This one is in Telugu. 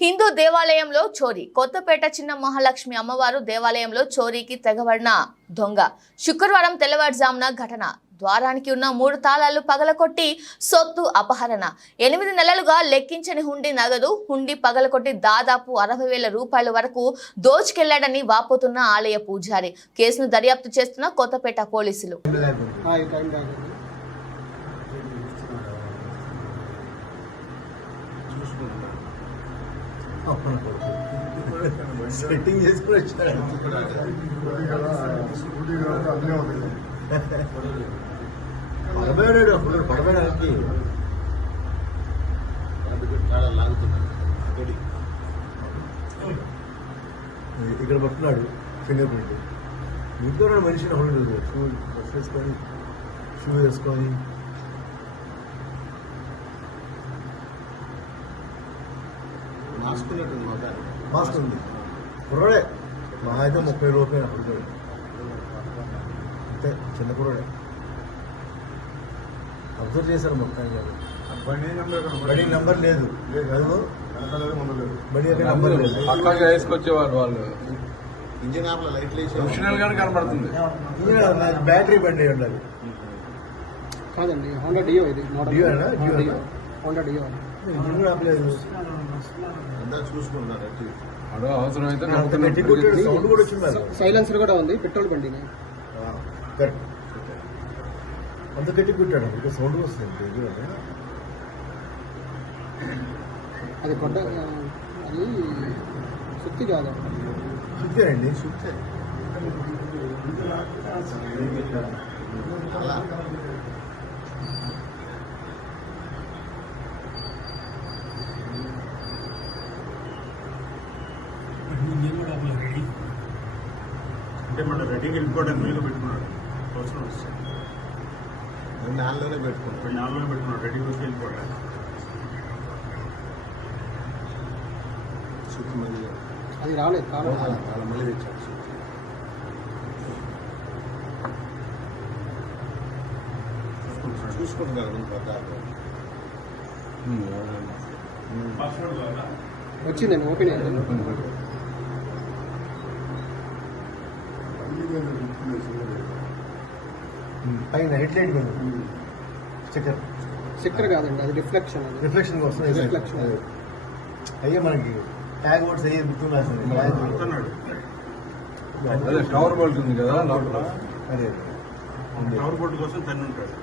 హిందూ దేవాలయంలో చోరీ. కొత్తపేట చిన్న మహాలక్ష్మి అమ్మవారు దేవాలయంలో చోరీకి తెగబడిన దొంగ. శుక్రవారం తెల్లవారుజామున ఘటన. ద్వారానికి ఉన్న మూడు తాళాలు పగలకొట్టి సొత్తు అపహరణ. ఎనిమిది నెలలుగా లెక్కించని హుండీ నగదు హుండీ పగలకొట్టి దాదాపు అరవై వేల రూపాయల వరకు దోచుకెళ్ళాడని వాపోతున్న ఆలయ పూజారి. కేసును దర్యాప్తు చేస్తున్న కొత్తపేట పోలీసులు. సెట్టింగ్ చేసుకుని వచ్చాడు పడబోయాడు అప్పుడు పడబోయడానికి ఇక్కడ పట్టున్నాడు ఫింగర్ ప్రింట్. ఇంట్లో మనిషి ఉండదు షూ డ్రెస్ వేసుకొని షూ వేసుకొని మాస్క్ ఉంది కుర్రాడే మా అయితే ముప్పై రూపాయలు అప్పుడు అంతే చిన్న కుర్రాడే. అబ్జర్వ్ చేశారు మొత్తం బడి నంబర్ లేదు. లేదు. బడి యొక్క నంబర్ లేదు. పక్కాగా వేసుకొచ్చేవారు వాళ్ళు. ఇంజిన్ ఆపల లైట్లు ప్రొఫెషనల్ గానే కనబడుతుంది బ్యాటరీ బండి ఉండాలి. కాదండి హోండా డియో ఇది మోడల్. డియో? డియో మరి. సైలెన్సర్ కూడా ఉంది పెట్రోల్ బండి అంత గట్టి కొట్టాడు ఇంకా సౌండ్ వస్తుంది. అది కొట్ట అది సుత్తి కాదు. సుత్తారండి సుత్తే. అంటే మన రెడీకి వెళ్ళిపోవడానికి వీలుగా పెట్టుకున్నాడు. అవసరం వస్తే. నాలుగులోనే పెట్టుకున్నాడు. పోయి నాలుగులో పెట్టుకున్నాడు. రెడీకి వచ్చి వెళ్ళిపోవడానికి సుత్తి మళ్ళీ అది రాలేదు కాలం అలా అలా మళ్ళీ తెచ్చాడు ముందు పద్దాలు పాస్వర్డ్ కావాలా వచ్చిందండి ఓపెన్ అయింది పైన హెడ్ లైట్ ఉంది. స్టిక్కర్ స్టిక్కర్ కాదండి అది రిఫ్లెక్షన్ రిఫ్లెక్షన్ కోసం Reflection. అయ్యే మనకి ట్యాగ్ వర్డ్స్ అయ్యే గుర్తున్నాడు అదే కవర్ పడుతుంది కదా లోపల అదే. కవర్ బోర్డు కోసం తను ఉంటాడు.